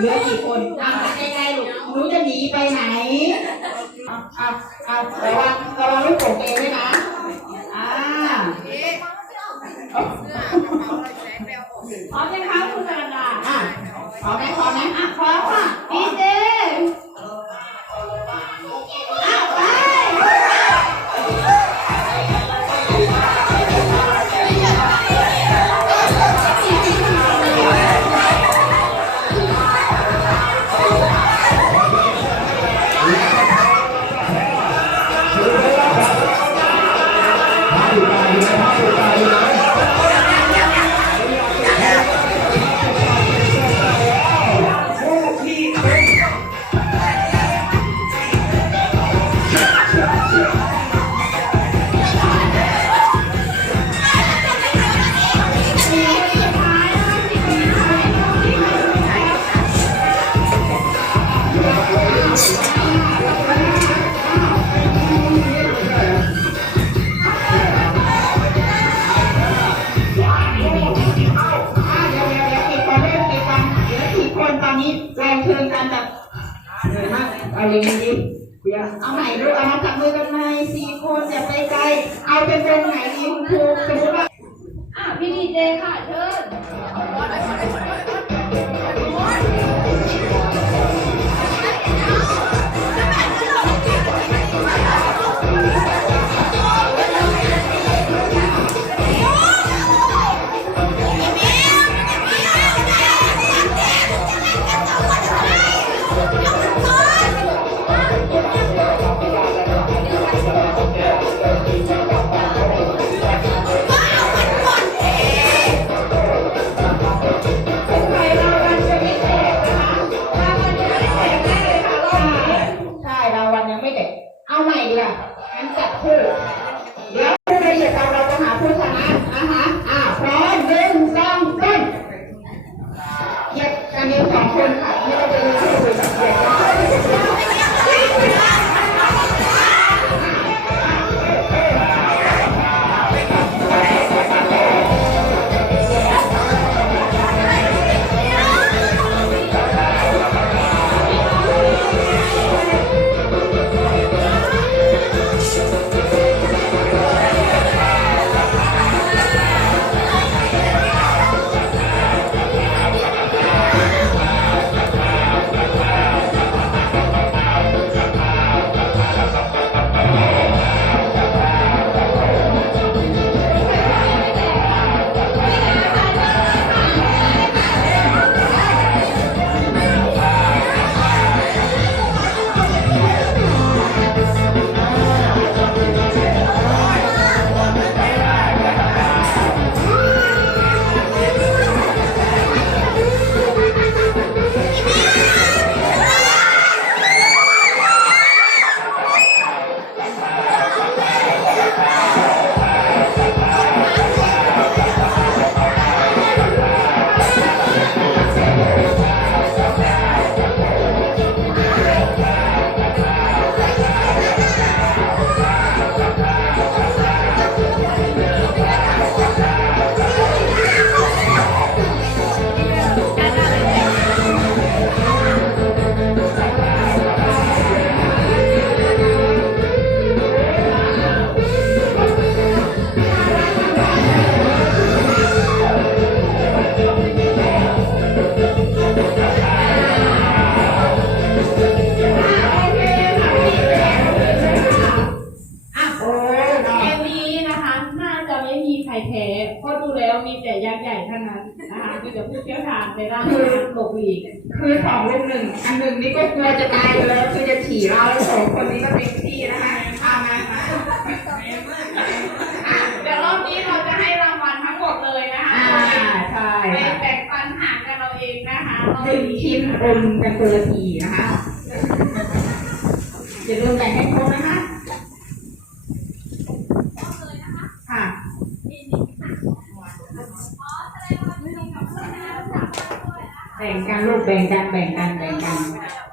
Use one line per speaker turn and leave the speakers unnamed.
หลือๆคนเอาไปไลูกหนูจะหนีไปไหน เอาเอาเอาระวังระวังไม่โป่งเองด้วยนะ เองนี้เดี๋ยวเอาใหม่ดูเอามาจับมือกันหม่สี่คนอย่าไปไกล เอาเป็นวงไหนดีคุณครูสมมติว่า
อะพี่ดีเจค่ะเชิญ
ครรางวัลจะไม่แจกนะคะ
ไม่มีใครแพ้เพราะดูแล้วมีแต่ยักษ์ใหญ่เท่านั้นนะคะมีแต่ผู้เชี่ยวชาญในด้านการหลบหลีก
คือสองลูกหนึ่งอันหนึ่งนี่ก็กลัวจะตายอยู่แล้วคือจะฉี่เราแล้วสองคนนี้ก็เต็มที่นะคะมามามาอะ
เดี๋ยวรอบนี้เราจะให้รางวัลทั้งหมดเลยนะคะ
อ่าใช่
ไป
ค่ะ
แบ่งปันหารกันเราเองนะคะรอบ
หนึ่ง
นี้
ชิ้นอมกันคนละทีนะคะอย่าลืมแบ่งให้ครบนะคะค่ะ แบ่งกันลูกแบ่งกันแบ่งกันแบ่งกัน